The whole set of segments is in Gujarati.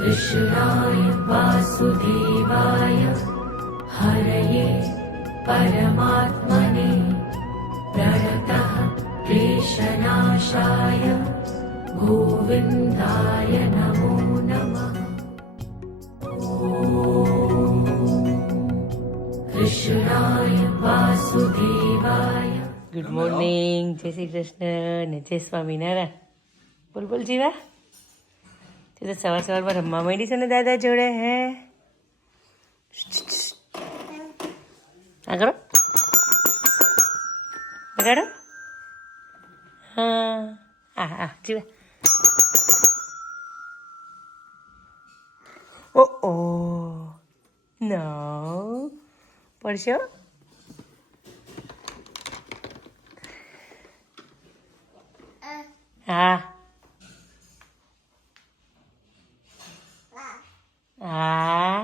कृष्णाय वासुदेवाय हरये परमात्मने प्रणतः क्लेशनाशाय गोविन्दाय नमो नमः। कृष्णाय वासुदेवाय। ગુડ મોર્નિંગ, જય શ્રી કૃષ્ણ ને જય સ્વામિનારાયણ. બોલ બોલ જીવા, તું તો સવાર સવારમાં રમવા માંડી છે ને દાદા જોડે. હે આગળ લગાડો. હા હા જીવા. ઓ નો પડશો. હા હા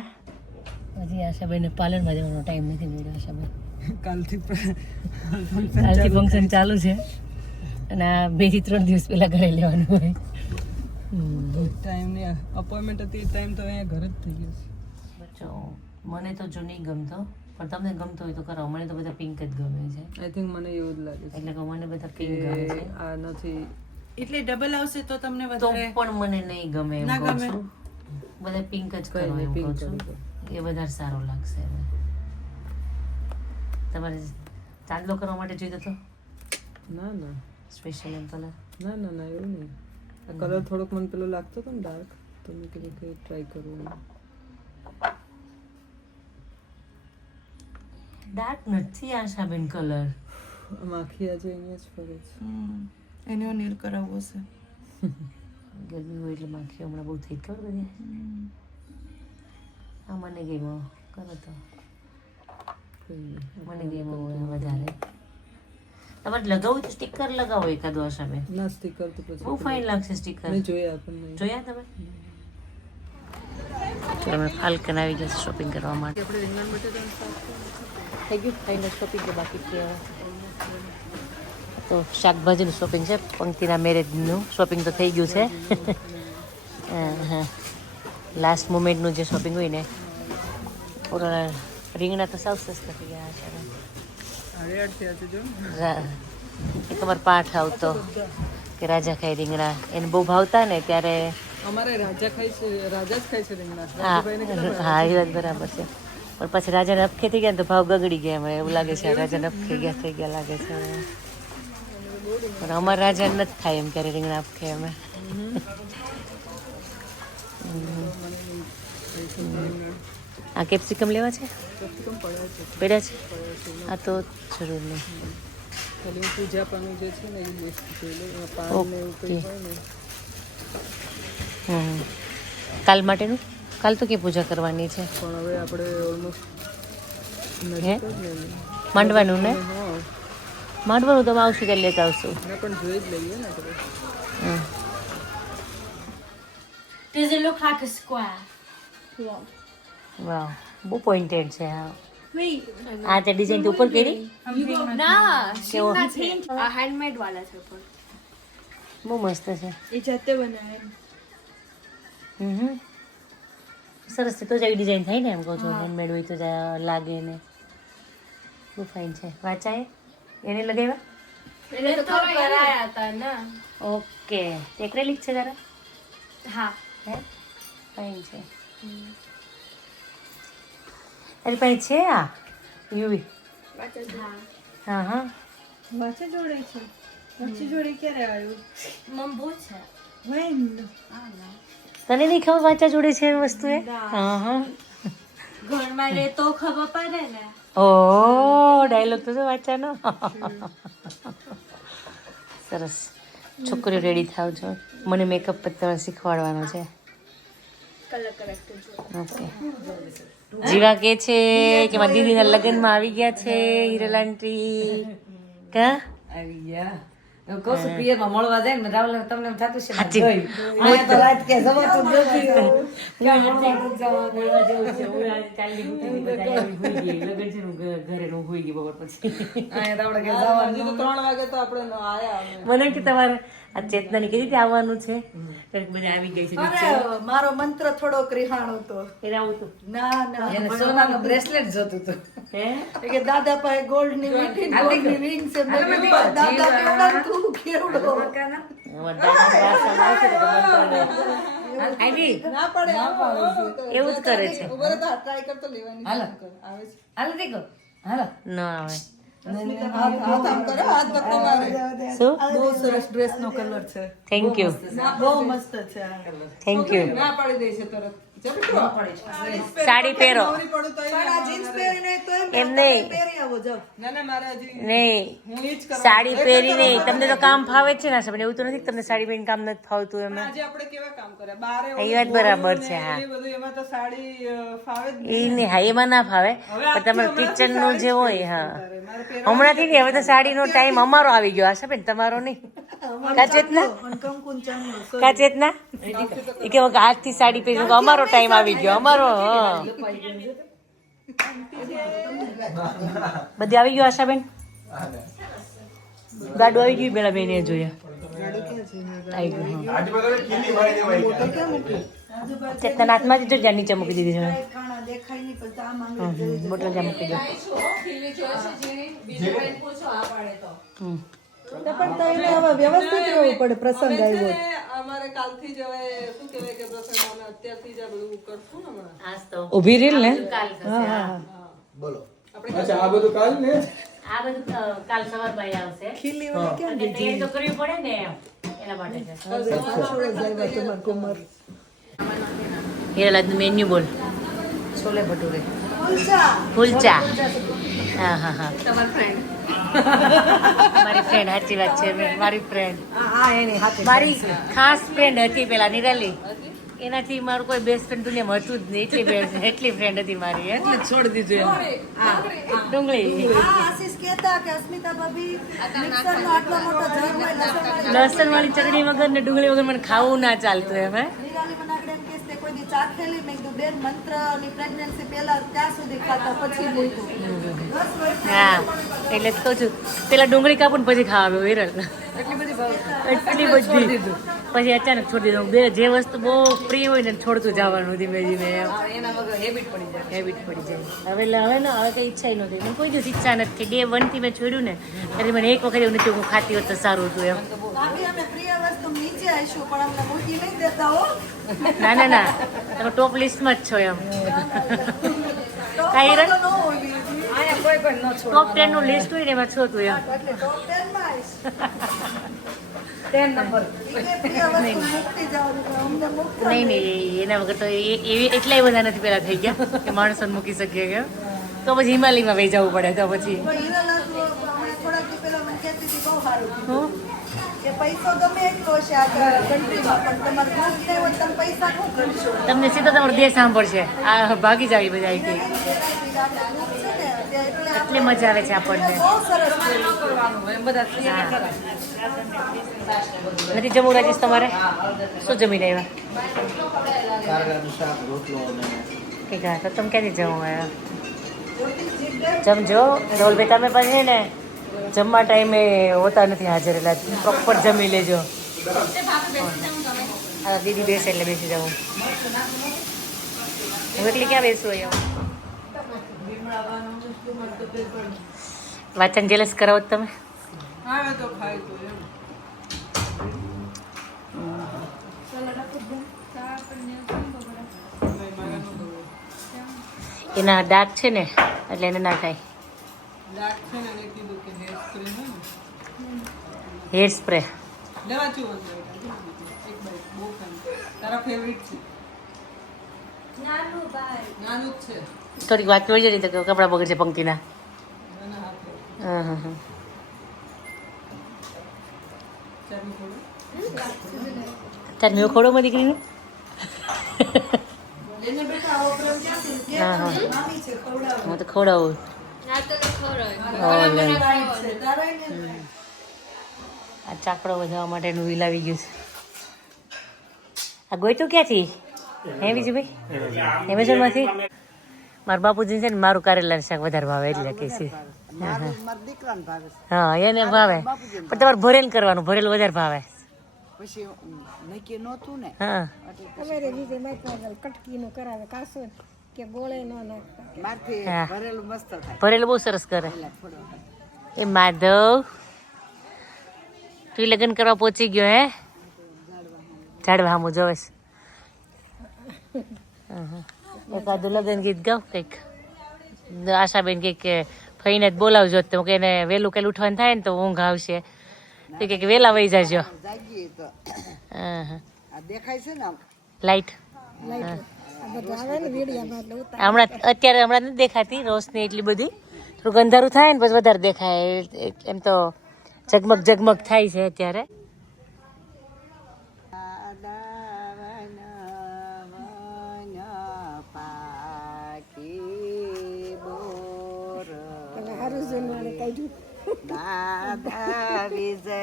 હજી આશાભાઈને પાર્લરમાં જવાનો ટાઈમ નથી મળ્યો. આશાભાઈ કાલથી ફંક્શન ચાલુ છે અને આ 2 થી 3 દિવસ પહેલા ઘરે લેવાનું હોય. ટાઈમની અપોઇન્ટમેન્ટ હતી, ટાઈમ તો અહીંયા ઘરે જ થઈ ગયો છે. બચ્ચો મને તો જો નહીં ગમતો, પણ તમને ગમતો હોય તો કરાવો. મને તો બધા પિંક જ ગમે છે. આઈ થિંક મને એવું જ લાગે છે. એટલે કે મને બધા પિંક ગમે છે. આ નથી એટલે ડબલ આવશે તો તમને તો વધારે પણ મને નહીં ગમે એમ કહું છું. બધા પિંક જ કરો એમ કહું છું. એ વધારે સારો લાગશે. તમારે ચાંદલો કરવા માટે જોઈતો તો ના ના સ્પેશિયલ એમ કલર. ના ના ના એવું નહીં. આ કલર થોડોક મને પેલો લાગતો હતો ને ડાર્ક, તો મેં કીધું કે ટ્રાય કરું. ડાર્ક નથી આશાબેન કલર. આખી આજે અહીંયા જ ફરે છે. એને નીલ કરાવવો છે. ગરમી હોય એટલે માખી હમણાં બહુ થઈ ખબર બધી. હા મને ગેમો કરો તો મને ગેમો વધારે. તમારે લગાવવું તો સ્ટીકર લગાવો એકાદો આશાબેન. ના સ્ટીકર તો પછી બહુ ફાઇન લાગશે સ્ટીકર. મેં જોયા પણ જોયા તમે? તમે ફાલ્કન આવી જશે શોપિંગ કરવા માટે. આપણે રીંગણ બટેટાનું શાક થઈ ગયું ફાઇનલ શોપિંગ તો બાકી છે. તો શાકભાજીનું શોપિંગ છે. પંક્તિના મેરેજનું શોપિંગ તો થઈ ગયું છે. લાસ્ટ મુમેન્ટનું જે શોપિંગ હોય ને, ઓલા રીંગણા તો સાવ સસ્તા થઈ ગયા છે. હરિયાળ થયા છે જો. એક અમારે પાઠ આવતો કે રાજા ખાય રીંગણા, એને બહુ ભાવતા ને ત્યારે. અમારે રાજા ખાય છે, રાજા જ ખાય છે રીંગણા. હા હા એ વાત બરાબર છે. પણ પછી રાજાને અપખે થઈ ગયા ને તો ભાવ ગગડી ગયા. એમાં એવું લાગે છે રાજાને અપખે ગયા થઈ ગયા લાગે છે. પણ અમારા રાજા નથી થાય એમ ક્યારે રીંગણા અપખે અમે. આ કેપ્સિકમ લેવા છે? પડ્યા છે? આ તો જરૂર નહીં. ખાલી પૂજા પાનું જે છે ને એ લિસ્ટ જોઈ લે. એમાં પાન ને એવું કંઈ હોય ને. કાલ માટેનું? કાલ તો કે પૂજા કરવાની છે. પણ હવે આપણે ઓલમોસ્ટ હે માંડવાનું ને? હા માંડવાનું તમે આવશું ત્યારે લેતા આવશું. ના પણ જોઈ જ લઈએ ને આપણે. Does it look like a square? વાવ બહુ પોઈન્ટેડ છે. હા Wait. આ તે ડિઝાઇન તો ઉપર કરી Nah, કેવો? handmade वाला था पर. બહુ મસ્ત છે. એ જાતે બનાવે. સરસ છે. તો જ આવી ડિઝાઇન થાય ને એમ કહું છું. હેન્ડમેડ હોય તો જ લાગે ને. બહુ ફાઇન છે. વાંચાય એને લગાવ્યા? मैंने तो कराया था ना. ઓકે એક્રેલિક છે તારા? हाँ. હે ફાઇન છે. તારી પાસે છે આ યુવી? હા હા વાંચે જોડે છે. વાંચે જોડે ક્યારે આવ્યું? Mambucha. વેન તને નહીં ખબર વાંચા જોડે છે એ વસ્તુ એ? હા હા ઘરમાં રે તો ખબર પડે ને. ઓ ડાયલોગ તો વાંચાનો. સરસ. છોકરીઓ રેડી થાવ છો. મને મેકઅપ તમારે શીખવાડવાનો છે. કલર કરેક્ટર જો. ઓકે. જીવા કે છે કે મારી દીદીના લગ્નમાં આવી ગયા છે હિરલાન્ટી. કા આવી ગયા કહું છું પિયરમાં મળવા જાય ને રાવલ તમને એમ થતું છે ને સાચી. જોઈ અહીંયા તો રાત કે જવાતું જ નથી. ક્યાં મળવા નથી જવાનું. ઘરે હું હોઈ ગઈ બપોર પછી. અહીંયા તો આપણે કે જવાનું. હજી તો 3 વાગે તો આપણે આયા અમે. મને કે તમારે આ ચેતનાની કીધી હતી આવવાનું છે ત્યારે બધા આવી ગઈ છે નીચે. અરે મારો મંત્ર થોડોક રિહાણો તો એને આવું હતું ના ના એને સોનાનું બ્રેસલેટ જોતું હતું. હે એ કે દાદા પાસે ગોલ્ડ ની વીંટી ગોલ્ડ ની રિંગ છે મેં કીધું, દાદા કેવડા તું કેવડો વરદાનની ભાષામાં આવે છે તો મંત્ર આઈવી ના પડે એવું જ કરે છે ટ્રાય કરતો લેવાની હાલો આવે છે હાલો દીકો હાલો ન આવે હાથ આમ કરો હાથ ધક્કો મારે શું બહુ સરસ ડ્રેસ નો કલર છે, થેન્ક યુ બહુ મસ્ત છે આ. થેન્ક યુ ના પાડી દે છે તરત જબરો સાડી પહેરો નવરી પડું તો પણ આ જીન્સ પહેરીને તો એમ નહીં પહેરી આવો જાવ. ના ના મારે હજી નહીં હું ઈ જ કરવા સાડી પહેરી નહીં તમને તો કામ ફાવે જ છે ને સાહેબ એવું તો નથી કે તમને સાડી પહેરીને કામ નથી ફાવતું એમ આજે આપણે કેવા કામ કર્યા બારે એ વાત બરાબર છે, હા. એ બધું એમાં તો સાડી ફાવે જ એ નહીં હા એમાં ના ફાવે પણ તમારે કિચન નું જે હોય હા હમણાંથી નહીં હવે તો સાડીનો ટાઈમ અમારો આવી ગયો આશા બેન તમારો નહીં કાચેતના અને કંકુન ચાંદલો કાચેતના એ કે આજથી સાડી પહેરી અમારો ટાઈમ આવી ગયો અમારો હા બધી આવી ગયો આશાબેન ગાડું આવી ગયું પેલા બેને જોયા આવી ગયું હા ચેતના હાથમાં જ જો નીચે મૂકી દીધી છે ખાણા દેખાય નહીં પણ આ માંગે બોટલ જ્યાં મૂકી દો પણ તો એને હવે વ્યવસ્થિત રહેવું પડે પ્રસંગ આવ્યો છે. અમારે કાલથી જ હવે શું કહેવાય કે પ્રસંગ અમે અત્યારથી જ આ બધું કરશું ને હમણાં આજ તો ઊભી રીલ ને અચ્છા આ બધું કાલ ને આ બધું કાલ સવારમાં આવશે ખીલી વાળી ક્યાં અને તૈયારી તો કરવી પડે ને એના માટે છે સાસુડો જ આવ્યા તમાર કુમાર. હીરાલાલનું મેન્યુ બોલ છોલે ભટુરે કુલચા હા હા હા મારી ફ્રેન્ડ સાચી વાત છે મારી ફ્રેન્ડ હા એની હાથે મારી ખાસ ફ્રેન્ડ હતી પેલા નિરાલી એનાથી મારું કોઈ બેસ્ટ ફ્રેન્ડ દુનિયામાં હતું જ નહીં એટલી ફ્રેન્ડ હતી મારી હે છોડી દીધું એમ ડુંગળી આશીષ કહેતા કે અસ્મિતા ભાભી મિક્સરનો આટલો મોટો જાર હોય લસણ લસણ વાળી ચટણી વગર ને ડુંગળી વગર મને ખાવું ના ચાલતું એમ હે નિરાલી મને આગળ એમ કહેશે તે કોઈ દી ચાખેલી મેં કીધું બેન મંત્રની પ્રેગ્નન્સી પહેલા ત્યાં સુધી ખાતા પછી મૂક્યું 10 વર્ષ હા એટલે જ કહું છું પેલા ડુંગળી કાપું ને પછી ખાવા આવ્યો વિરલ એટલી બધી પછી અચાનક છોડી દીધું બે જે વસ્તુ બહુ પ્રિય હોય ને છોડતું જવાનું ધીમે ધીમે એમ એના વગર હેબિટ પડી જાય હેબિટ પડી જાય હવે ને હવે કઈ ઈચ્છા નહોતી મને કોઈ દિવસ ઈચ્છા નથી ડે 1 થી મેં છોડ્યું ને ત્યારે મને એક વખત એવું નથી હું ખાતી હોત તો સારું હતું એમ ભાભી અમે પ્રિય વસ્તુ નીચે આવીશું પણ અમને મૂકી નહીં દેતા હો. ના તમે ટોપ લિસ્ટમાં જ છો એમ કાંઈ હિરણ ન હોવી જોઈએ. અહીંયા કોઈ પણ ન છોડ ટોપ 10 નું લિસ્ટ હોય ને એમાં છો તું એમ એટલે top 10 માં આવીશ. 10 નંબર ઈ કે પ્રિય વસ્તુ મૂકતી જાઓ એટલે અમને મૂકતા નહીં એના વગર તો એવી એટલાય બધા નથી પેલા થઈ ગયા કે માણસોને મૂકી શકીએ કે તો પછી હિમાલયમાં વહી જવું પડે તો પછી તો હીરાલાલ તો હમણાં થોડાક દી પહેલા મને કહેતી હતી બહુ સારું કીધું. હું કે પૈસો ગમે એટલો હશે આ કન્ટ્રીમાં પણ તમારે ગ્રુપ નહીં હોય તો તમે પૈસા શું કરશો? તમને સીધો તમારો દેહ સાંભળશે આ ભાગી જાવી બધા અહીંથી આપણે ગ્રુપ છે ને ત્યાં એટલે એટલી મજા આવે છે આપણને બહુ સરસ છે. કરવાનું એમ બધા તૈયારી કરે નથી જમવું રાજેશ તમારે શું જમીને આવ્યા કારેલાનું શાક રોટલો અને ઠીક હા તો તમે ક્યાંથી જમવા આવ્યા જમજો ધોલભાઈ તમે પણ છે ને જમવા ટાઈમે હોતા નથી હાજર એટલે પ્રોપર જમી લેજો હા દીદી બેસે એટલે બેસી જાઉં હું એકલી ક્યાં બેસું અહીંયા વાંચન જેલસ કરાવો છો તમે આવે તો ખાય તો એમ એના દાંત છે ને એટલે એને ના થાય દાંત છે ને એને કીધું કે હેર સ્પ્રે હોય ને હેર સ્પ્રે લેવા ચુવન એક બાઈટ બહુ ખાય તારા ફેવરિટ છે નાનું ભાઈ નાનું જ છે થોડીક વાત જોઈ જઈ તો કપડાં બગડશે પંક્તિના નાના હાથે હા હા હા ચાલુ થોડું તાર મેં ખોડોમાં દીકરીને એને બેટા આવો પ્રેમ ક્યાંથી? કે હા હા નાની છે ખવડાવો. હું તો ખોડાવું ના તો ખરો કાંઈ છે તારાય ને આ ચાકડો વધારવા માટેનું વ્હીલ આવી ગયું છે આ ગોઈતું ક્યાંથી હે બીજુભાઈ એમેઝોનમાંથી મારા બાપુજી છે ને મારું કારેલાનું શાક વધારે ભાવે એટલે કે છે હા એને ભાવે પણ તમારે ભરેલ કરવાનું ભરેલ વધારે ભાવે પછી નક્કી નહોતું ને હા અમારે બીજે માઇક્રોવેવ કટકીનું કરાવે કાસો કે ગોળે ન નાખતા મારથી હા. ભરેલું મસ્ત થાય ભરેલું બહુ સરસ કરે પેલા થોડો એ માધવ તું લગ્ન કરવા પહોંચી ગયો હે ઝાડવા હામું જોવેશ એકાદું લગ્ન ગીત ગાવ કંઈક આશાબેન કંઈક ફઈને જ બોલાવજો તો કે એને વહેલું કંઈ ઉઠવાનું થાય ને તો ઊંઘ આવશે તો કે વહેલા વહી જાજો જાગીએ તો હા હા આ દેખાય છે ને આમ લાઈટ આ બધું આવે ને વીડિયામાં એટલે ઉતાર હમણાં નથી દેખાતી રોશની એટલી બધી થોડુંક અંધારું થાય ને પછી વધારે દેખાય એમ તો ઝગમગ ઝગમગ થાય છે અત્યારે હારું જોઈને કાઢ્યું દાદા વિજય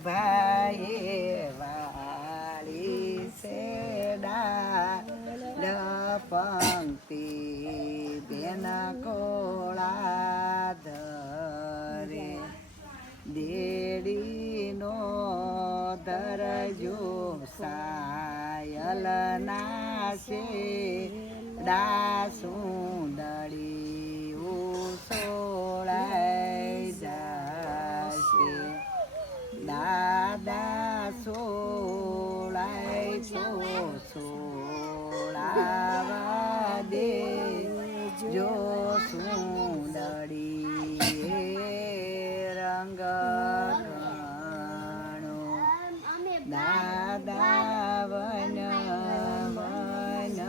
ભાઈ વાળી સેડા પંક્તિ બેન કોળા ધરે દેડીનો દરજો સાયલ નાશે દાસુંદડી સોળાઈ જાશે દાદા સોળાઈ સોળાવા દે જો સુંદડી રંગ દાદા વન વન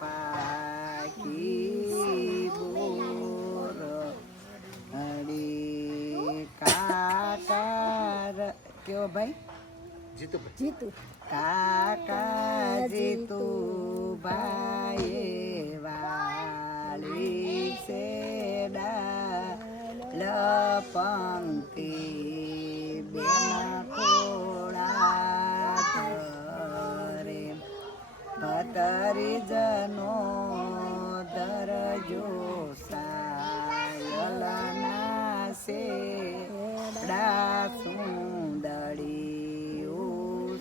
પાકી બોર હરી કાકાર કયો ભાઈ જીતું કાકા જીતુ ભાઈ વાલી સેડા લપંક્તિ બેન કોળા ધરે ભતરી જનો દરજો સાયલ નાશે સુંદડી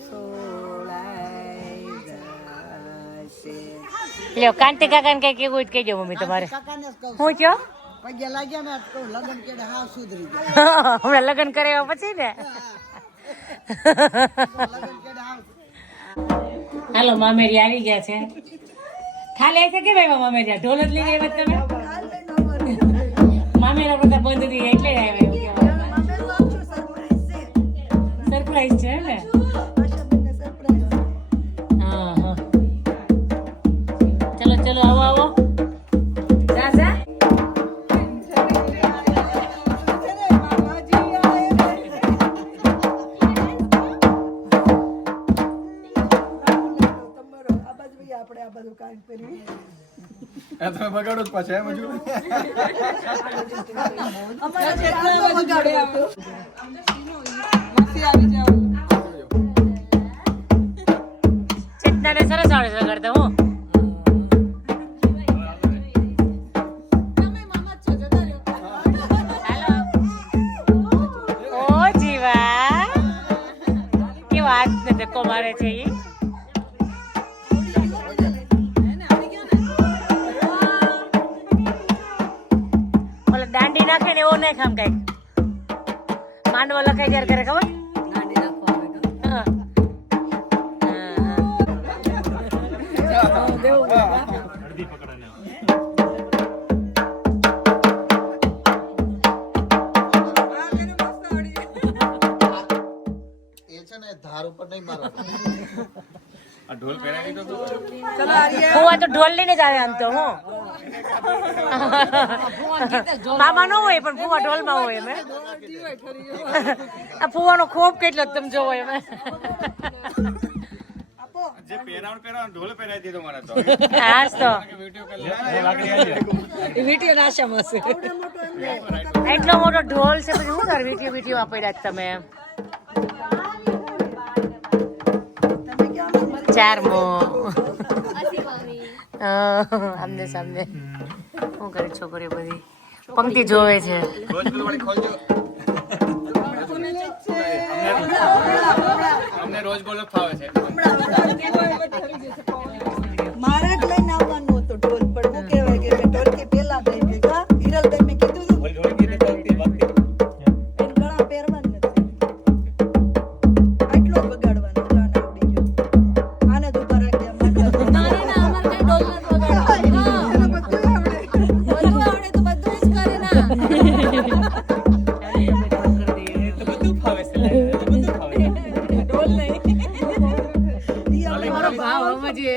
સોળાઈ જશે લ્યો કાંતિ કાકાને કઈ કેવું હોય તો કહેજો મમ્મી તમારે કાકાને જ કહું હું કયો પગે લાગ્યા ને તો કહું લગ્ન કેડે હાવ સુધરી ગયા હમણાં લગ્ન કર્યા પછી ને લગ્ન કેડે હાવ હાલો મામેરી આવી ગયા છે ખાલી છે કે ભાઈ મામેરિયા ઢોલ જ લઈને આવ્યા તમે મામેરા બધા બંધ થઈ એટલે જ આવ્યા એવું કહેવાય સરપ્રાઈઝ છે ને હા હા ચલો ચલો આવો આવો જા જા આ તમે બગાડો જ પાછા એમ હજુ ચેતનાને સરસ આવડે છે કરતા હું ઓ જીવા કેવો હાથ ને ધક્કો મારે છે ઈ ઓલા દાંડી નાખે ને એવો નહીં ખામ કઈક માંડવો લખાઈ જ્યારે કરે ખબર હા એ છે ને ધાર ઉપર નહીં મારવાનું આ ઢોલ પહેરાવી દીધો ફુવા તો ઢોલ લઈને જ આવે આમ તો હું મામા નો હોય પણ ફુવા ઢોલમાં હોય એમ આ ફુવાનો ખોપ કેટલો તમે જોવો એમ જે પહેરાવણ ઢોલ પહેરાવી દીધો મારે તો હાસ તો વિડીયો નાશામાં છે એટલો મોટો ઢોલ છે પછી શું કર વિડીયો આપી રાખ તમે એમ ચારમો આમને સામને શું કરે છોકરીઓ બધી પંક્તિ જોવે છે રોજ પેલું વાળી ખોલજો અમને રોજ ગોલ જ ફાવે છે. મારે જ લઈને આવવાનું હતું ઢોલ પણ હું કહેવાય કે મેં ઢોલકી પહેલા દઈ દીધા હિરલબેન મેં કીધું હતું એને ગળા પહેરવાનું નથી આટલો જ બગાડવાનો ગાન આવડી ગયો આને જ ઉભા રાખ્યા મને એને બધું આવડે તો બધું જ કરે ના બધું ફાવે છે ઢોલ નહીં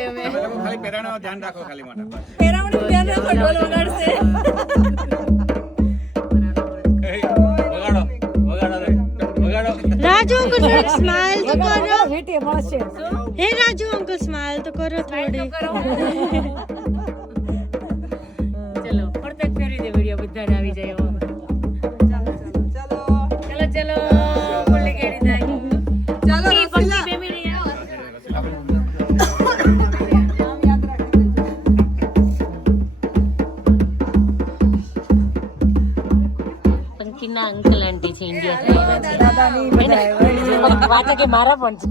તમે લોકો ખાલી પહેરાણો ધ્યાન રાખો ખાલી માટે પહેરાવણી ધ્યાન રાખો ઢોલ વગાડશે વગાડો વગાડો રે વગાડો રાજુ અંકલ સ્માઈલ તો કરો વીટી મળશે હે રાજુ અંકલ સ્માઈલ તો કરો થોડી ચલો પરફેક્ટ ફેરવી દે વિડીયો બધાને આવી જાય એવો. ચલો ચલો બોલે કેડી થાય પંક્તિ બે મિનિટ પંક્તિના અંકલ આંટી છે ઇન્ડિયા વાત કે મારા પણ છે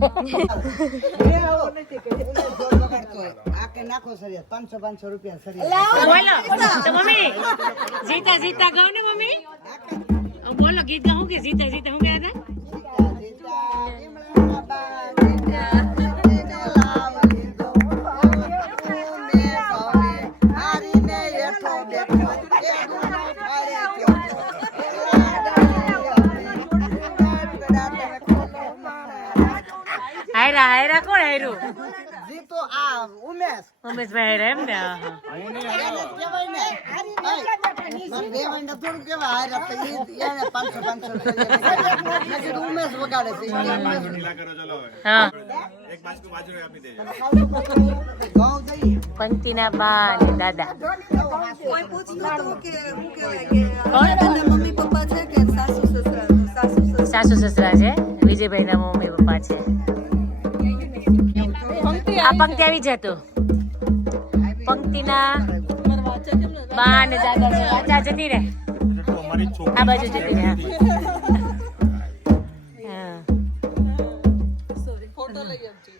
આ કે નાખો સરિયા 500 રૂપિયા સરિયા બોલો તો મમ્મી જીતા જીતા ગાવ ને મમ્મી બોલો ગીત ગાઉં કે જીતા જીતા હું ગયા હતા હાયરા હાયરા કોણ હાયરું જીતો આ ઉમેશભાઈ હાયરા એમ ને હા કેવાય ને દેવાય ને થોડું કેવાય હારે તો એને 500 મેં કીધું ઉમેશ વગાડે છે ઢીલા કરો ચલો હવે હા એક બાજુ આપી દેજો ગાઉં જઈએ પંક્તિના બા અને દાદા કોઈ પૂછતું હતું કે હું કહેવાય કે અમારા મમ્મી પપ્પા છે કે સાસુ સસરા સાસુ સસરા છે વિજયભાઈના મમ્મી પપ્પા છે આ પંક્તિ આવી જતો પંક્તિના બા અને દાદા છે આચા જતી રહે આ બાજુ જતી રહે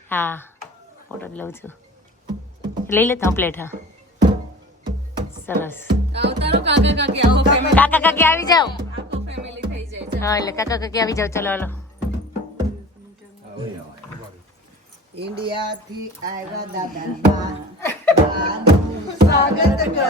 હા ફોટો લઉં છું લઈ લે પ્લેટ હા સરસ કાકા કાકી આવી જાઓ હા એટલે કાકા કાકી આવી જાઓ ચલો હાલો ઇન્ડિયા થી આવ્યા દાદા સ્વાગત કરો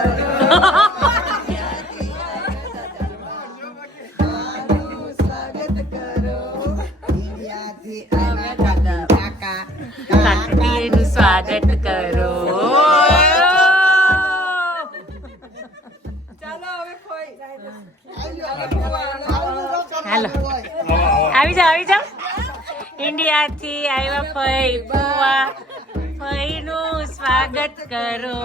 કાકીનું સ્વાગત કરો હાલો આવી જાઓ ઇન્ડિયાથી આવ્યા ફઈ ફુવા ફઈનું સ્વાગત કરો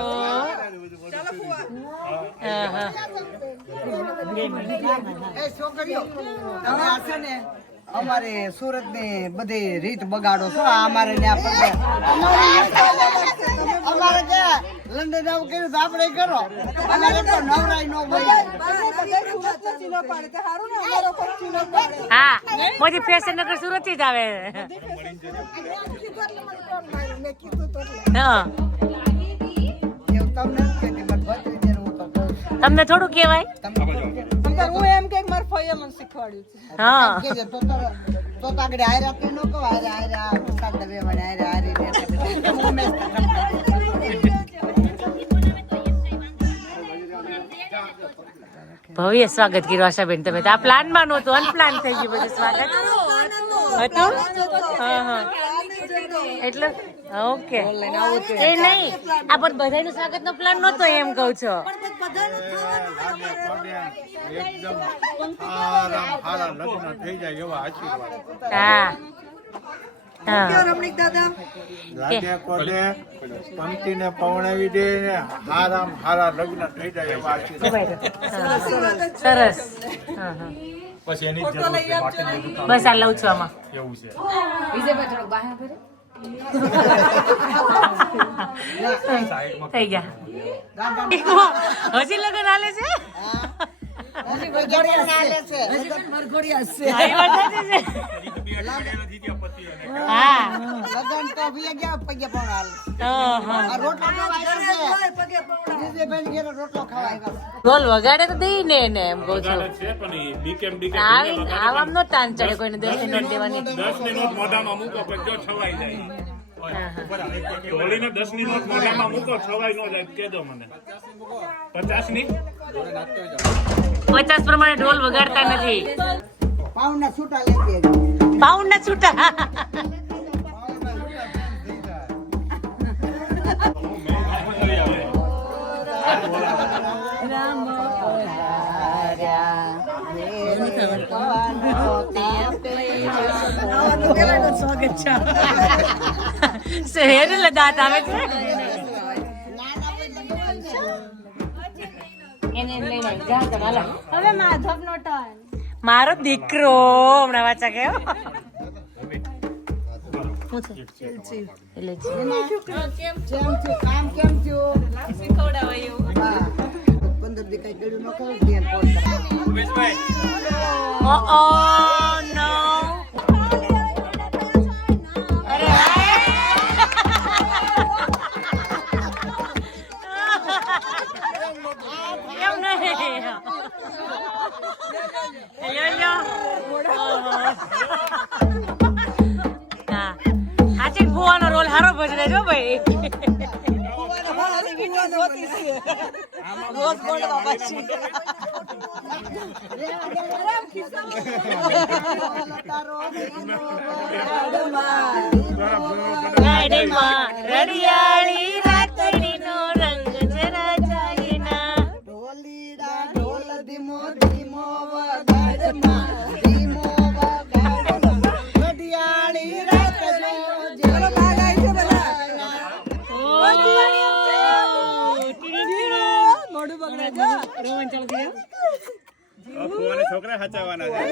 એ છોકરીઓ તમે આ છે ને અમારે સુરત ની બધી રીત બગાડો છો અમારે અમારે ક્યાં લંડન આવું કર્યું તો આપણે કરો અમારે તો નવરાઈ નો ભાઈ હા બધી ફેશન નગર સુરત થી જ આવે હા તમને થોડું કેવાય હું એમ કે મારા ફઈએ મને શીખવાડ્યું છે હા તો આગળ આયરા તો ન કહો આયરા સાદા વેવાને આયરા હારી ભવ્ય સ્વાગત કર્યું આશાબેન તમે તો આ પ્લાન માં નહોતું અનપ્લાન થઈ ગયું બધું સ્વાગત હતું હા હા એટલે ઓકે એ નહીં આ પણ બધાનું સ્વાગત નો પ્લાન નહોતો એમ કહું છો એકદમ હારા લગ્ન થઈ જાય એવા આશીર્વાદ હા હા રમણીક દાદા લાગે કોને પંક્તિને પવણાવી દે ને હારા લગ્ન થઈ જાય એવા આશીર્વાદ સરસ હા હા પછી એની જરૂર છે બાકી બધું બસ આ લઉં છું આમાં એવું છે થઈ ગયા હજી લગન હાલે છે ઘડિયાળ હાલે છે આ વાત સાચી છે હા લગન તો ભી ગયા પગે પણ હાલ હા આ રોટલો ખવાય છે પગે પણ બીજે બેન ઘેર રોટલો ખવાય ઢોલ વગાડે તો દઈ ને એને એમ કહું છું આમ નો તાન ચડે કોઈને 10 ની નોટ દેવાની 10 ની નોટ મોઢામાં મૂકો પણ જો છવાઈ જાય ઢોલીને 10 ની નોટ મોઢામાં મૂકો છવાઈ ન જાય કહેજો મને 50 ની 50 પ્રમાણે ઢોલ વગાડતા નથી પાઉન્ડ ના છૂટા લેતી પાઉન્ડ ના છૂટા શહેર લદાત આવે છે હવે માધવનો ટર્ન. મારો દીકરો હમણાં વાંચા ગયો એટલે કામ કેમ થયું 15 દી કઈ કર્યું ન ખબર ધ્યાન કોલ ઓ નો અરે એમ નહીં આજે ગોવાનો રોલ હારો ભજવે છો ભાઈ રોજ બોલવા પાછી રડિયાળી રાતડીનો રંગ જરા જાય ના ઢોલીડા ઢોલ ધીમો ધીમો વગાડમાં ધીમો વગાડમાં રડિયાળી રાત જો ચલો લાગાઈ છે બધા મોઢું બગડે જો રોમન ચાલ ગયો છોકરા હચાવવાના છે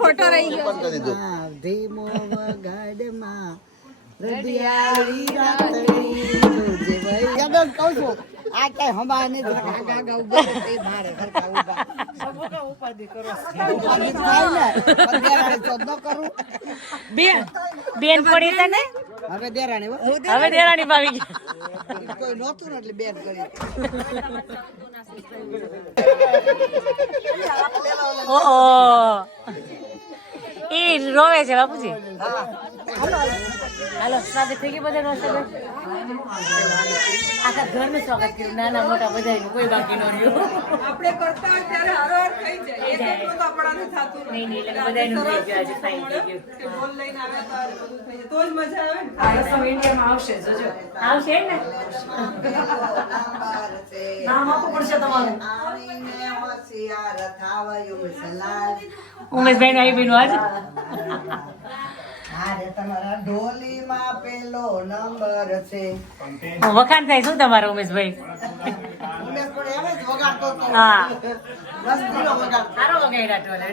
ફોટો રહી ગયો ધીમો વગાડમાં રડિયાળી રાતડી યાદ કહું છું આ કઈ હમા ને ગા ઉભા એ મારે સરખા ઉભા સબકા ઉપાધિ કરો ઉપાધિ થાય ને દેરાણી તો ન કરું બેન પડી તને હવે દેરાણી હવે દેરાણી પાવી ગયા કોઈ નહોતું ને એટલે બેન કરી ઓ એ રોવે છે બાપુજી હાલો સ્વાગત થઈ ગયું બધા રોશે આખા ઘરનું સ્વાગત કર્યું નાના મોટા બધાનું કોઈ બાકી ન રહ્યું આપણે કરતા હોય ત્યારે હરોહર થઈ જાય એક એટલું તો આપણાથી થતું નહીં નહીં એટલે બધાનું થઈ ગયું આજે ફાઇન થઈ ગયું કે બોલ લઈને આવ્યા તારે બધું થઈ જાય તો જ મજા આવે ને ઇન્ડિયામાં આવશે જોજો આવશે ને નામ આપવું પડશે તમારું આવીને હોશિયાર થાવયું સલાલ ઉમેશભાઈ આવી બેનું આજ અરે તમારા ઢોલીમાં પેલો નંબર છે વખાણ થાય શું તમારું ઉમેશભાઈ ઉમેશ પણ એમ જ વગાડતો હતો હા બસ દીનો વગાડ સારો વગાડ્યા ટોલે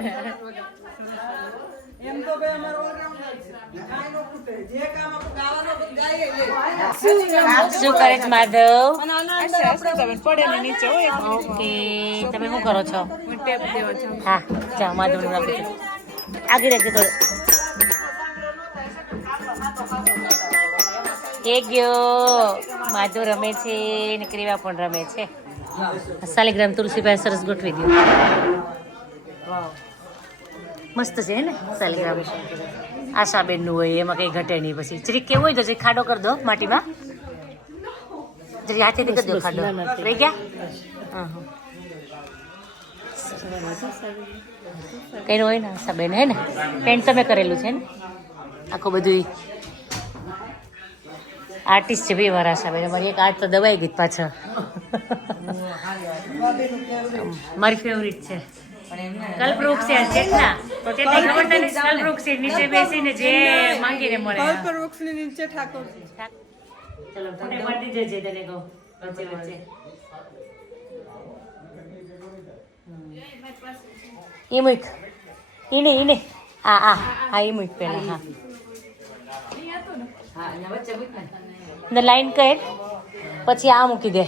એમ તો ભાઈ અમારો ઓલરાઉન્ડર છે કાઈ નો ખૂટે જે કામ આપણે ગાવાનો બધું ગાઈએ લે શું કરે છે માધવ પડે ને નીચે હોય ઓકે તમે શું કરો છો ટેપ દેવા છે હા ચાલો માધવ રાખી દો આગળ રાખજો થોડું એ ગયો માધવ રમે છે ને ક્રીવા પણ રમે છે શાલિગ્રામ તુલસીભાઈ સરસ ગોઠવી દો મસ્ત છે ને શાલિગ્રામ આશાબેનનું હોય એમાં કંઈ ઘટે નહીં પછી જરીક કેવું હોય તો જરીક ખાડો કરી દો માટીમાં જરી હાથેથી કરી દો ખાડો રહી ગયા હા હા કંઈ હોય ને આશાબેન હે ને પેન્ટ તમે કરેલું છે ને આખું બધું આર્ટિસ્ટ છે બે વાર આશાબેન અમારી એક આર્ટ તો દબાઈ ગઈ પાછળ મારી ફેવરિટ છે કલ્પવૃક્ષ છે ચેતના તો ચેતના ખબર તને કલ્પવૃક્ષ છે નીચે બેસીને જે માંગીને મળે પર વૃક્ષની નીચે ઠાકોર ચલો ફોટે પાડી દેજે તને કહો વચ્ચે વચ્ચે ઈ મુક ઈને આ ઈ મુક પેલા હા ને લાઈન કર પછી આ મૂકી દે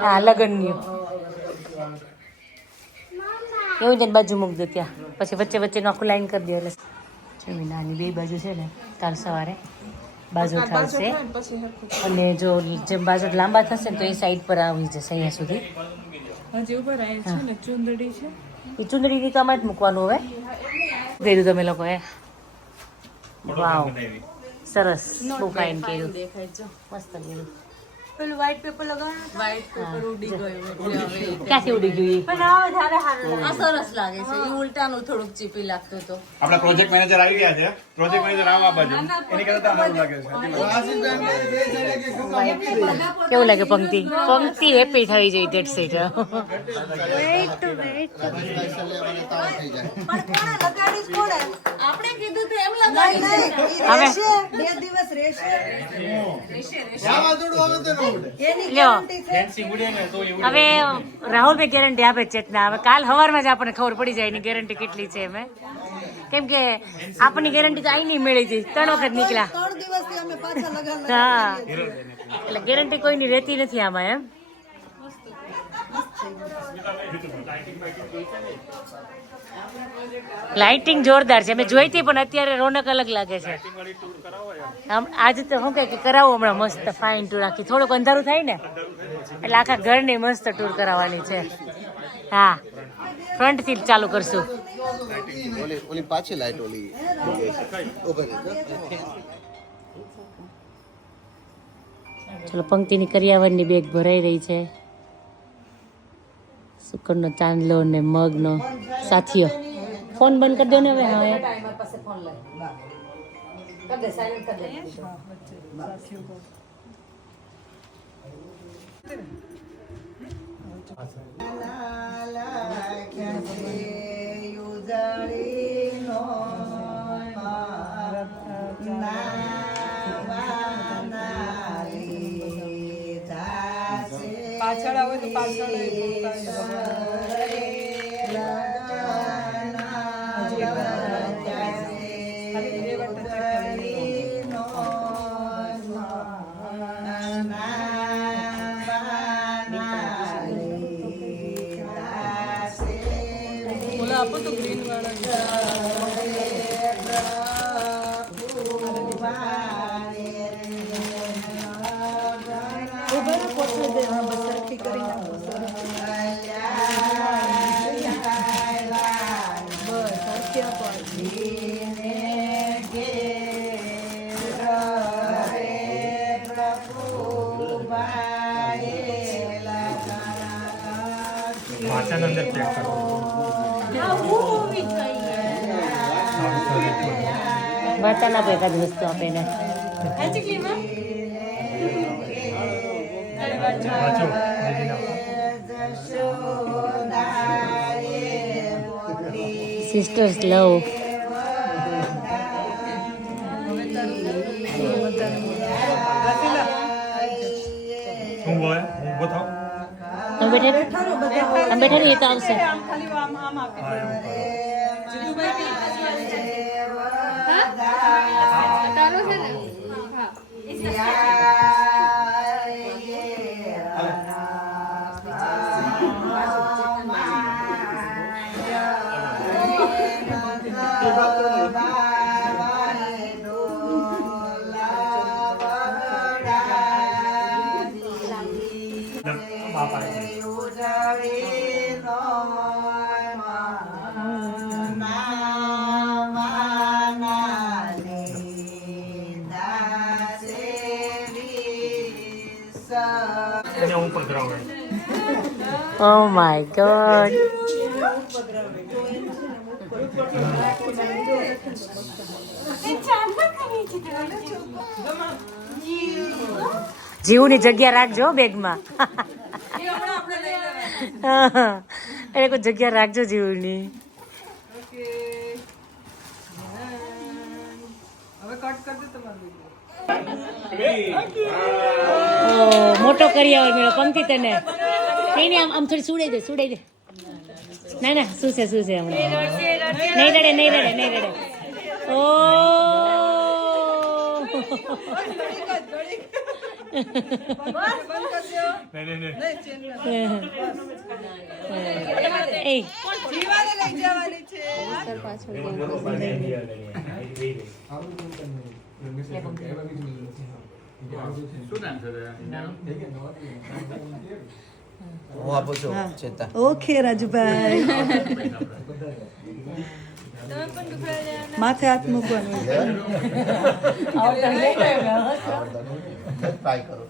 હા લગનની એવું તેને બાજુ મૂકી દો ત્યાં, પછી વચ્ચે વચ્ચેનું આખું લાઈન કરી દો. એટલે જેવી નાની બે બાજુ છે ને કાલ સવારે બાજુ આવશે, અને જો જેમ બાજુ લાંબા થશે ને તો એ સાઈડ પર આવી જશે અહીંયા સુધી. હજી ઉપર આવે છે ને ચુંદડી છે. એ ચુંદડીની તો આમાં જ મૂકવાનું હવે. કર્યું તમે લોકોએ? વાવ, સરસ, બહુ ફાઇન કર્યું, મસ્ત કર્યું. પેલું વ્હાઈટ પેપર લગાવવાનું, વ્હાઈટ પેપર ઉડી ગયું ક્યાંથી ઉડી ગયું? પણ આ વધારે સારું લાગે. આ સરસ લાગે છે. એ ઉલટાનું થોડુંક ચીપી લાગતું હતું. આપણા પ્રોજેક્ટ મેનેજર આવી ગયા છે. પ્રોજેક્ટ મેનેજર આવા બાજુ એની કરતા સારું લાગે છે. કેવું લાગે પંક્તિ? પંક્તિ હેપી થઈ જાય. That's it. વેઇટ પણ કોણે લગાડી કોણે? આપણે કીધું તો એમ લગાડી નહીં, ઈ રહેશે, 2 દિવસ રહેશે. એની લ્યો. guarantee છે. હવે રાહુલભાઈ ગેરંટી આપે છે ચેતના. હવે કાલ સવારમાં જ આપણને ખબર પડી જાય એની ગેરંટી કેટલી છે એમ. કેમ કે આપણી ગેરંટી તો અહીં નહીં મળી હતી, 3 વખત નીકળ્યા. 3 દિવસથી અમે પાછા લગાડ હા, એટલે ગેરંટી કોઈની રહેતી નથી આમાં એમ. લાઇટિંગ જોરદાર છે. મેં જોઈ હતી પણ અત્યારે રોનક અલગ લાગે છે. આજે તો શું કે કરાવો હમણાં મસ્ત ફાઇન ટૂર. આખી થોડુંક અંધારું થાય ને એટલે આખા ઘરની મસ્ત ટૂર કરાવવાની છે. હા, ફ્રન્ટ થી ચાલુ કરશું. ઓલી પાછી લાઈટ ઓલી ચલો, પંક્તિની કરિયાવરની બેગ ભરાઈ રહી છે. શુકરનો ચાંદલો ને મગનો સાથીઓ. ફોન બંધ કરી દો ને હવે. હા, પાસે ફોન લઈ કર દે, સાયલેન્ટ કર દે. પાછળ આવે તો પાછળ બોલા આપો તો ગ્રીન વાર્તા ના એકાદ વસ્તુ આપે ને. સિસ્ટર્સ લવ. હું બોલે બતાવ. તમે બેઠા ને એ તો આવશે. Oh my God. જીવની જગ્યા રાખજો બેગમાં. એટલે કોઈ જગ્યા રાખજો જીવની. મોટો કરી મેળો પંક્તિ તને. નહીં આમ આમ થોડી સુડાઈ દે. ના ના શું છે હમણાં. નહીં રડે. ઓ એ જીવાને લઈ જવાની છે હું આપું છું ચેતા ઓકે રાજુભાઈ માથે હાથ મૂકવાનું ટ્રાય કરો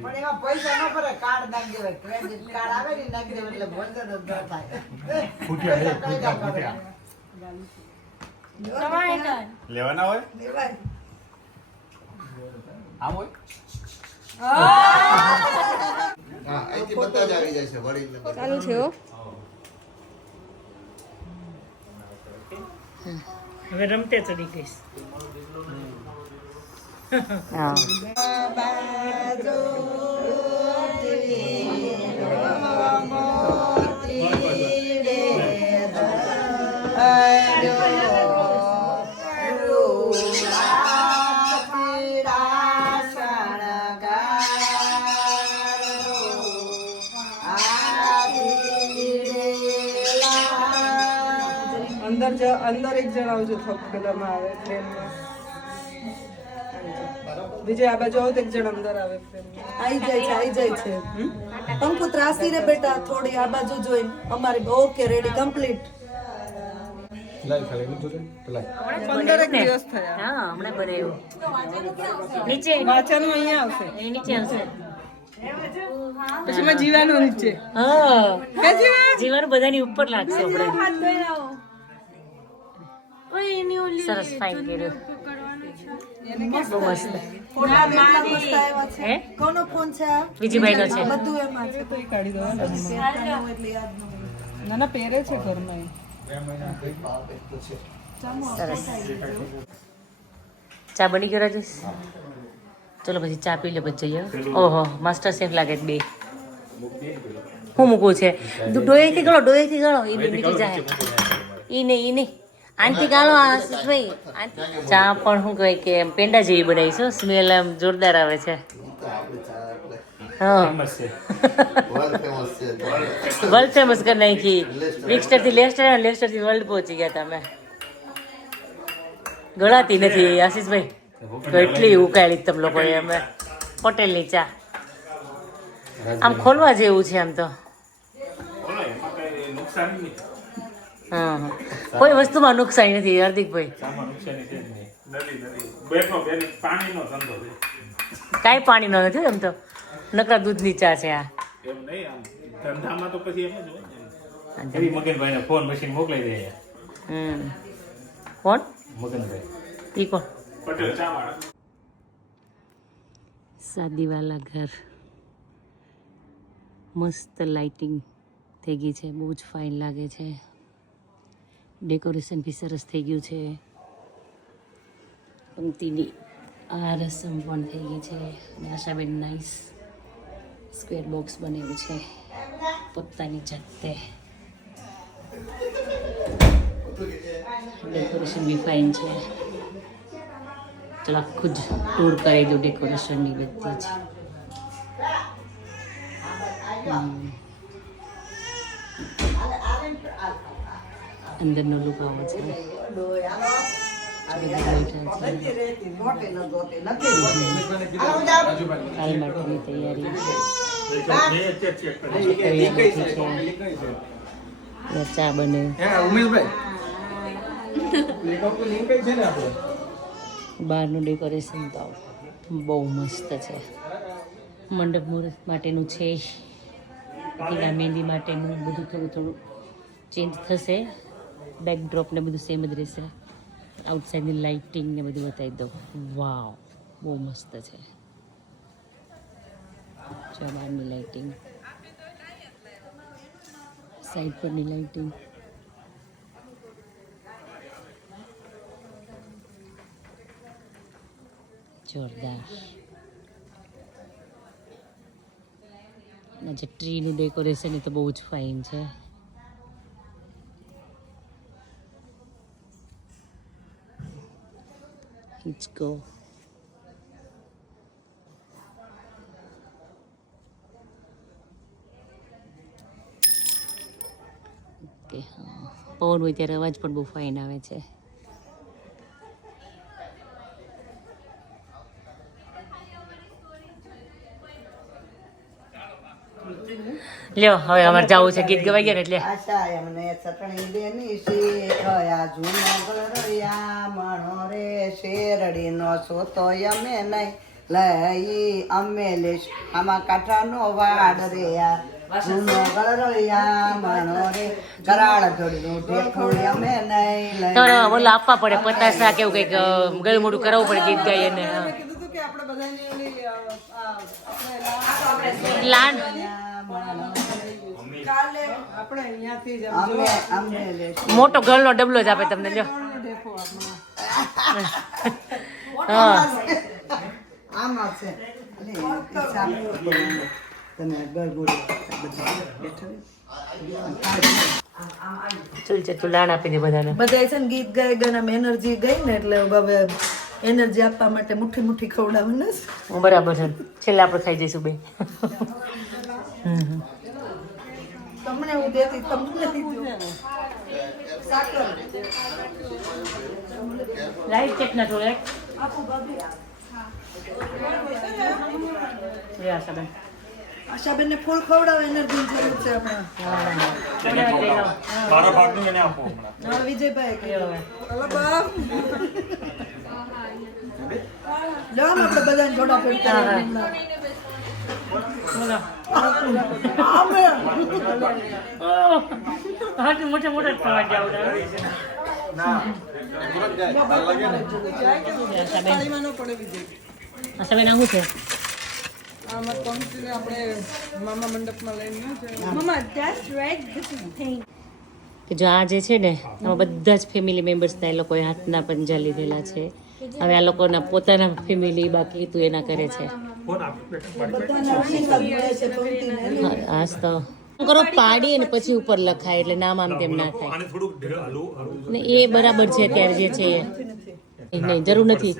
પણ એમાં પૈસા ન ભરે કાર્ડ નાખી દેવાય ક્રેડિટ કાર્ડ આવે ને નાખી દેવાય એટલે બંધ જ ન થાય લેવાના હોય આમ હોય હા અહીંથી બધા જ આવી જાય છે વડીલ ચાલુ છે હો હવે રમતે ચડી ગઈશ હા અંદર એક જણ આવજો પેલામાં આવે ટ્રેનમાં બીજે આ બાજુ આવો તો એક જણ અંદર આવે આવી જાય છે પંકુ ત્રાસી રે બેટા થોડી આ બાજુ જોઈ અમારી ઓકે રેડી કમ્પ્લીટ 15 દિવસ થયા હા હમણાં બનાવ્યું નીચે વાંચવાનું અહીંયા આવશે એ નીચે આવશે પછી મેં જીવાનું નીચે હા કે જીવા જીવાનું બધાની ઉપર લાગશે આપણે સરસ ફાઇન કર્યું બહુ મસ્ત ફોટા કેટલા મસ્ત આવ્યા છે હે કોનો ફોન છે આ વિજયભાઈનો છે બધું એમાં છે તો એ કાઢી દો એટલે યાદ ન હોય ના ના પહેરે છે ઘરમાં સરસ ચા બની ગયો રાજેશ ચલો પછી ચા પી લે પછી જઈએ ઓહો માસ્ટર શેફ લાગે છે બે હું મૂકવું છે ડોયેથી ગળો એ નીકળી જાય ઈ નહીં આનથી ગાળો આશીષભાઈ ચા પણ શું કહેવાય કે પેંડા જેવી બનાવી છે સ્મેલ આમ જોરદાર આવે છે હા વર્લ્ડ ફેમસ કરી નાખી વિક્સ્ટરથી લેસ્ટરથી વર્લ્ડ પહોંચી ગયા તમે ગળાતી નથી આશીષભાઈ તો એટલી ઉકાળી તમે લોકોએ અમે હોટેલની ચા આમ ખોલવા જેવું છે આમ તો હા કોઈ વસ્તુમાં નુકસાન નથી હાર્દિકભાઈ કાંઈ પાણીનો નથી એમ તો નકરા દૂધની ચા છે આ ધંધામાં તો પછી એમ જ હોય ને મગનભાઈને ફોન મશીન મોકલાઈ દે કોણ મગનભાઈ ઈ કોણ પટેલ ચા વાળા શાદીવાલા ઘર મસ્ત લાઇટિંગ થઈ ગઈ છે બહુ જ ફાઇન લાગે છે ડેકોરેશન બી સરસ થઈ ગયું છે પંક્તિની આ રસમ પણ થઈ ગઈ છે અને આશાબેન નાઇસ સ્ક્વેર બોક્સ બનાવ્યું છે પોતાની જાતે ડેકોરેશન બી ફાઇન છે ચલો આખું જ ટૂર કરાવી દઉં ડેકોરેશનની બધી જ અંદરનો લુક આવો છે કાલ માટેની તૈયારી ચા બને બહારનું ડેકોરેશન તો બહુ મસ્ત છે મંડપ મુહૂર્ત માટેનું છે પેલા મહેંદી માટેનું બધું થોડું ચેન્જ થશે બેકડ્રોપ ને બધું સેમ જ રહેશે આઉટસાઇડની લાઇટિંગ ને બધું બતાવી દઉં વાવ બહુ મસ્ત છે જો બહારની લાઇટિંગ સાઈડ પરની લાઇટિંગ જોરદાર. અને જે ટ્રીનું ડેકોરેશન એ તો બહુ જ ફાઇન છે. હિચકો ઓકે. હા, પવન હોય ત્યારે અવાજ પણ બહુ ફાઇન આવે છે. લ્યો હવે અમારે જવું છે, ગીત ગવાઈ ગયા ને એટલે આશા એમને ચટણી દેની શીખયા જૂનો ગળિયા મણો રે શેરડીનો સોતો અમે નહીં લઈ અમે લેશ આમાં કાંઠાનો વાડ રે જૂનો ગળિયા મણો રે કરાળ જોડીનું ઢેકું અમે નહીં લઈ. તો બોલો આપવા પડે પતાસા કેવું કંઈક ગળું મોટું કરાવવું પડે ગીત ગાઈએ ને. મેં કીધું હતું કે આપણે બધાની ઓલી લાન આપણે અહીંયાથી જ આમ અમે અમે લેશ મોટો ગળનો ડબલો જ આપે તમને. લ્યો ઢેફો આપણો. હા આમાં છે અને તને ગળગોળ બધા ચૂલ છે ચૂલાણ આપી દે બધાને. બધા છે ને ગીત ગાઈ ગાય એનર્જી ગઈ ને એટલે હવે એનર્જી આપવા માટે મુઠ્ઠી મુઠ્ઠી ખવડાવે ને. બરાબર છે. છેલ્લે આપણે ખાઈ જઈશું બે. તમને હું દેતી તમને દીધું સાકર લાઈટ ચેક ના થોડે આશાબેન ને ફૂલ ખવડાવે એનર્જી જરૂર છે હમણાં. મારા ભાગનું એને આપો હમણાં. હા વિજયભાઈ લો આપણે બધાને જોડા ફેરતા મોટા મોટા થવા જાવ. થાળીમાં ન પડે વિજય. આશાબેન આવું છે આમાં પંક્તિને આપણે મામા મંડપમાં લઈને ન જઈએ. Mama, that's right. This is pink. કે જો આ જે છે ને આમાં બધા જ ફેમિલી મેમ્બર્સના એ લોકોએ હાથના પંજા લીધેલા છે. હવે આ લોકોના પોતાના ફેમિલી બાકી તું એના કરે છે. આજ તો કરો પાડી અને પછી ઉપર લખાય એટલે નામ આમ તેમ ના થાય. ને એ બરાબર છે અત્યારે જે છે એ નહીં જરૂર નથી.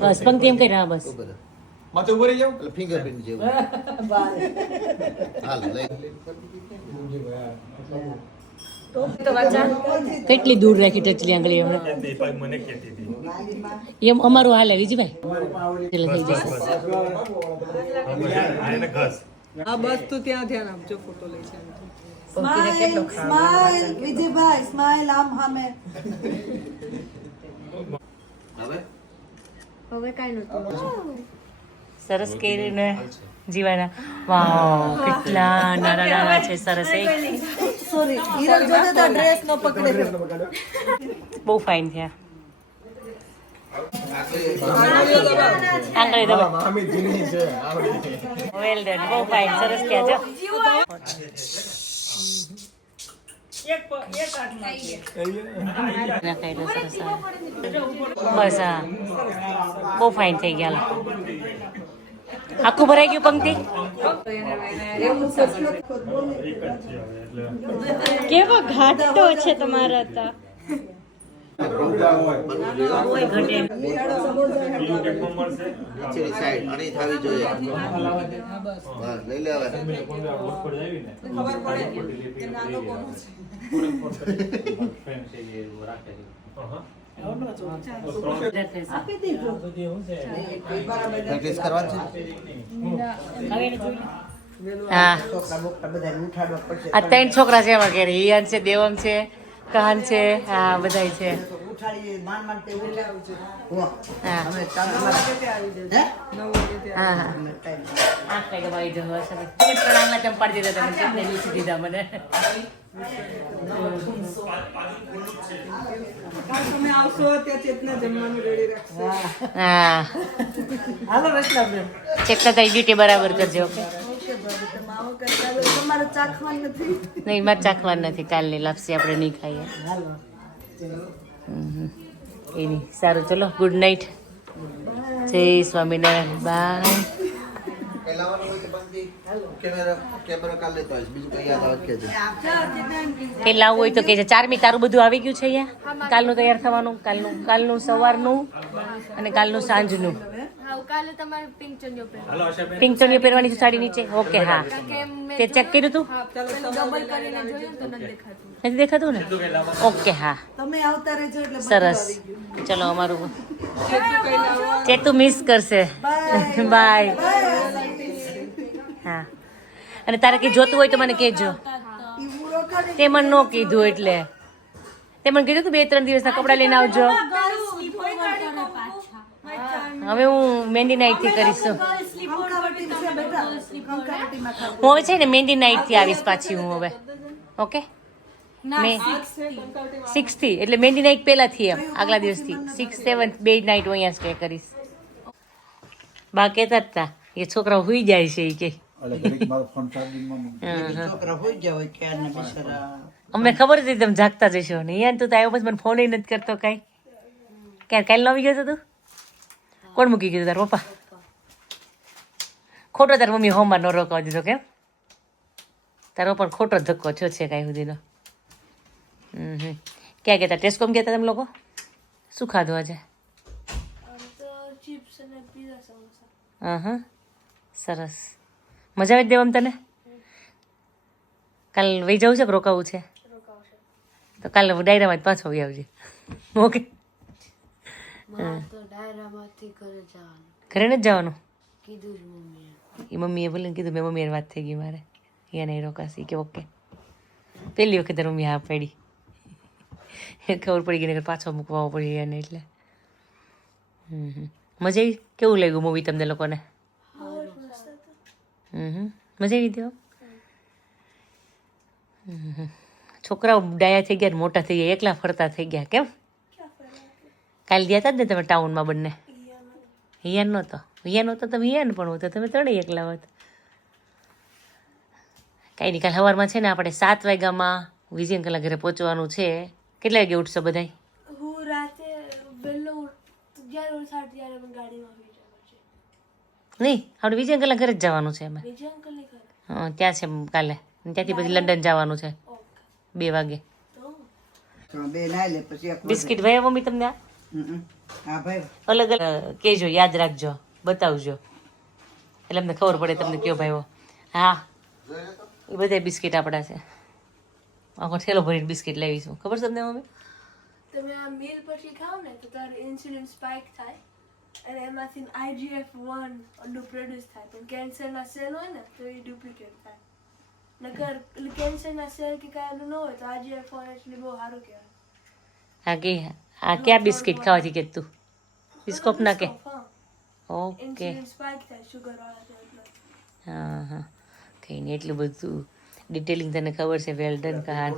બસ પંક્તિ એમ કઈ ના બસ માથે ઉભો રહી જાવ એટલે ફિંગરપ્રિન્ટ જેવું હાલ લઈ કેટલી દૂર રાખી ટચલી આંગળી હમણાં મને કહેતી હતી એમ અમારું હાલે વિજયભાઈ એટલે થઈ જશે. આને ઘસ આ બસ તું ત્યાં ધ્યાન આપજો, ફોટો લઈ છે. સ્માઈલ સ્માઈલ વિજયભાઈ સ્માઈલ આમ સામે. હવે હવે કાંઈ નહોતું. સરસ કરીને જીવાના વાવ કેટલા નાના નાના છે. સરસ સોરી હિરલ જોડે તો ડ્રેસ નો પકડે. બહુ ફાઇન થયા. આંગળી દબા વેલ ડન. બહુ ફાઇન સરસ થયા જો. સરસ બસ હા બહુ ફાઇન થઈ ગયા. આખું ભરાઈ ગયું પંક્તિ. કેવો ઘાટો છે તમારા હતા. કોઈ ઘટે પાછળની સાઈડ અણી થવી જોઈએ બસ લઈ લે હવે ખબર પડે કે નાનો કોનો છે. પ્રેક્ટિસ કરવાની હા છોકરા બોકરા બધા ઉઠાડવા પડશે. આ 3 છોકરા છે અમારે ઘરે. હિયાન છે, દેવમ છે, કહાન છે. હા બધાય છે. ઉઠાડી માન માન તે ઉઠાડું છે. હા અમે ચાલુ હે હા હા આઠ વાગે ભાઈ જો તમે ત્રણ આંગળા ચંપાડી દીધા. તમે કેટલે લૂછી દીધા મને. તમે આવશો ત્યાં ચેતના જમવાનું રેડી રાખશે. હા હાલો રચનાબેન. ચેતના તારી ડ્યુટી બરાબર કરજો. ઓકે ભાભી તમે આવો કઈ ચાલો તમારે ચાખવાનું નથી. નહીં મારે ચાખવાનું નથી, કાલની લાપસી આપણે નહીં ખાઈએ. એની સારું, ચલો ગુડ નાઇટ. જય સ્વામિનારાયણ. બાય. કેમેરા કાલ લેતો આવીશ, બીજું કઈ યાદ આવે કે છે. કે લાવવું હોય તો કે છે. ચારમી તારું બધું આવી ગયું છે અહીંયા? કાલનું તૈયાર થવાનું, કાલનું સવારનું અને કાલનું સાંજનું. કાલે તમારે પિંક ચણિયો પહેરવાનો. હાલો આશાબેન. પિંક ચણિયો પહેરવાની છે સાડી નીચે. ઓકે હા, તે ચેક કર્યું તું? ડબલ કરીને જોયું તો નથી દેખાતું. નથી દેખાતું ને? ઓકે હા, તમે આવતા રહેજો એટલે બધું સરસ. આવી ગયું. ચલો અમારું ચેતુ મિસ કરશે. બાય. હા, અને તારે કંઈ જોતું હોય તો મને કહેજો. તે મને ન કીધું એટલે તે મને કીધું તું 2-3 દિવસના કપડાં લઈને આવજો. હવે હું મહેંદી નાઈટથી કરીશું. કંકાવટી છે બેટા, કંકાવટીમાં ખાવ. હું હવે છે ને મહેંદી નાઈટથી આવીશ પાછી હું હવે. ઓકે, મેં 6 થી એટલે મહેંદી નાઈટ પહેલાથી એમ આગલા દિવસથી 6, 7 2 નાઈટ હું અહીંયા સ્ટે કરીશ. બા કહેતા જ હતા એ છોકરાઓ હુઈ જાય છે એ કે છોકરા હોઈ ગયા હોય ક્યારના બિચારા. અમને ખબર હતી તમે જાગતા જશો ને. યાર તું તો આવ્યો પછી મને ફોન નથી કરતો કાંઈ. ક્યારે કાલે ન આવી ગયો હતો તું? કોણ મૂકી ગયું તાર પપ્પા? ખોટો તાર મમ્મી હોમમાં ન રોકવા દીધો કેમ? તારો પણ ખોટો ધક્કો છો છે કાંઈ સુધીનો. ક્યાં ગયા હતા? ટેસ્કોમ ગયા હતા તમે લોકો? શું ખાધું આજે? હા, સરસ. મજા આવી જ દેવામાં તને? કાલ વહી જવું છે કે રોકાવું છે? તો કાલે ડાયરામાં જ પાછો આવી આવજે. ઓકે, ઘરે નથી જવાનું? એ મમ્મીએ બોલીને કીધું. મેં મમ્મીએ વાત થઈ ગઈ મારે, અહીંયા નહીં રોકાશી કે ઓકે. પહેલી વખત મમ્મી હા પડી, ખબર પડી ગઈ ને પાછો મૂકવા પડી એને એટલે. મજા આવી? કેવું લાગ્યું મૂવી તમને લોકોને? મજા આવી હતી? છોકરાઓ ડાયા થઈ ગયા, મોટા થઈ ગયા, એકલા ફરતા થઈ ગયા. કેમ? કાલે ગયા હતા જ ને તમે ટાઉનમાં બંને? હિયાન નહોતો? હિયાન નહોતો તમે? હિયાન પણ હોતો તમે ત્રણેય એકલા હોત. કાંઈ નહીં, કાલ સવારમાં છે ને આપણે 7 વાગ્યામાં વિજય અંકલના ઘરે પહોંચવાનું છે. કેટલા વાગે ઉઠશો બધા? હું રાતે વહેલો 11 સાડા 11 ગાડીમાં આવી જવાનું છે. નહીં, આપણે વિજય અંકલના ઘરે જ જવાનું છે. અમે વિજય અંકલની ઘરે? હા, ત્યાં છે કાલે. ત્યાંથી પછી લંડન જવાનું છે 2 વાગે. બે નાઈ લે પછી એક બિસ્કિટ ભાઈ મમ્મી તમને આ હા ભાઈ અલગ અલગ કહેજો, યાદ રાખજો, બતાવજો એટલે અમને ખબર પડે તમને કયો ભાઈઓ. હા, એ બધા બિસ્કિટ આપણા છે. આખો ઠેલો ભરીને બિસ્કિટ લાવીશું. ખબર છે તમને મમ્મી? તમે આ મીલ પછી ખાવ ને તો તારું ઇન્સ્યુલિન સ્પાઇક થાય અને એમાંથી IGF-1 નું પ્રોડ્યુસ થાય. પણ કેન્સરના સેલ હોય ને તો એ ડુપ્લિકેટ થાય. નકર કેન્સરના સેલ કે કાંઈ ન હોય તો IGF-1 એટલે બહુ સારું કહેવાય. હા કે આ ક્યાં બિસ્કિટ ખાવાથી કે તું બિસ્કોપ ના કે? ઓકે, ઇન્સ્યુલિન સ્પાઇક થાય શુગર વાળા છે એટલે. હા, કંઈ નહીં, એટલું બધું ડિટેલિંગ તને ખબર છે. Well done Kahan.